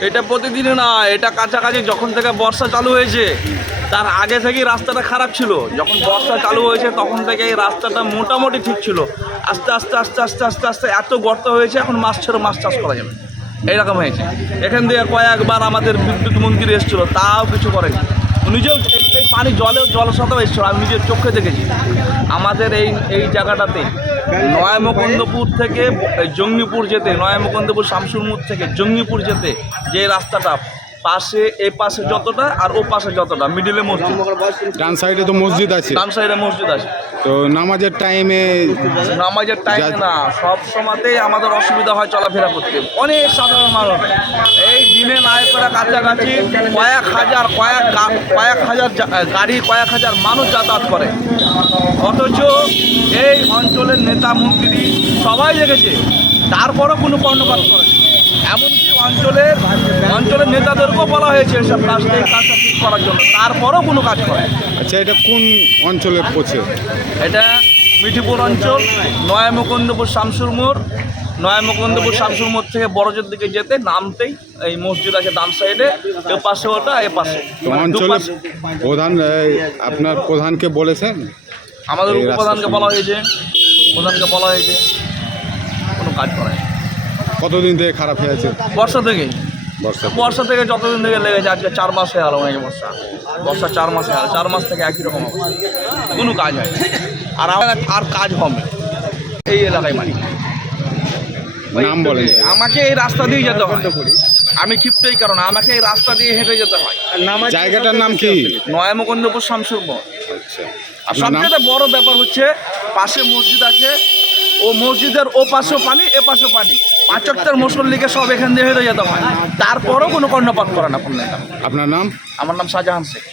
এটা প্রতিদিনই না, এটা কাছাকাছি যখন থেকে বর্ষা চালু হয়েছে, তার আগে থেকেই রাস্তাটা খারাপ ছিল। যখন বর্ষা চালু হয়েছে, তখন থেকে এই রাস্তাটা মোটামুটি ঠিক ছিল। আস্তে আস্তে আস্তে আস্তে আস্তে আস্তে এত গর্ত হয়েছে, এখন মাছ ছেড়ে মাছ চাষ করা যাবে। এইরকম হয়েছে। এখান দিয়ে কয়েকবার আমাদের বিদ্যুৎ মন্ত্রী এসেছিল, তাও কিছু করেনি। নিজেও এই- পানি জলেও জলের সাথেও এসেছিল, আমি নিজের চোখে দেখেছি। আমাদের এই এই জায়গাটাতে নয় মুকুন্দপুর থেকে জঙ্গিপুর যেতে নয় মুকুন্দপুর শামসুরমুর থেকে জঙ্গিপুর যেতে যে রাস্তাটা পাশে এ পাশে যতটা আর ও পাশে যতটা মিডিলে মসজিদ। ডান সাইডে তো মসজিদ আছে। ডান সাইডে মসজিদ আছে। তো নামাজের টাইমে নামাজের টাইমে না সব সময়তেই আমাদের অসুবিধা হয় চলাফেরা করতে। অনেক সাধারণ মানুষ। এই দিনে নাই করে কাছাকাছি কয়েক হাজার কয়েক কয়েক হাজার গাড়ি কয়েক হাজার মানুষ যাতায়াত করে। অথচ এই অঞ্চলের নেতা মন্ত্রী সবাই দেখেছে তারপরও কোনো কর্ণপাত করে এমনকি অঞ্চলের অঞ্চলের নেতাদেরকেও বলা হয়েছে এসব রাস্তা কাজটা ঠিক করার জন্য তারপরও কোনো কাজ করে। আচ্ছা এটা কোন অঞ্চলের পড়ছে এটা মিঠিপুর অঞ্চল নয়া মুকুন্দপুর শামসুর মোড় নয়া মুকুন্দপুর শামসুর মোড় থেকে বড়জোর দিকে যেতে নামতেই এই মসজিদ আছে ডান সাইডে। এ পাশে ওটা এ পাশে। মানে। প্রধান আপনার প্রধানকে বলেছেন? আমাদের উপপ্রধানকে বলা হয়েছে। প্রধানকে বলা হয়েছে। কোনো কাজ করে। কতদিন থেকে খারাপ হয়ে আছে? বর্ষা থেকে। বর্ষা বর্ষা থেকে যতদিন থেকে লেগেছে আজকে চার মাস হয়ে গেল অনেক বর্ষা। বর্ষা চার মাস হয়ে গেল চার মাস থেকে একই রকম কোনো কাজ হয় আর আমার আর কাজ হবে এই এলাকায় মানি নাম বলেন আমাকে এই রাস্তা দিয়ে যেতে হয় আমি ক্ষিপ্ত এই কারণে আমাকে এই রাস্তা দিয়ে হেঁটে যেতে হয়। জায়গাটার নাম কি? আচ্ছা। সবচেয়ে বড় ব্যাপার হচ্ছে পাশে মসজিদ আছে ও মসজিদের ও পাশেও পানি। এ পাশেও পানি পাঁচকটার মুসল্লিকে সব এখান দিয়ে হেঁটে যেতে হয়। তারপরও কোনো কর্ণপাত করে না কোনো আপনার নাম? আমার নাম শাহজাহান শেখ।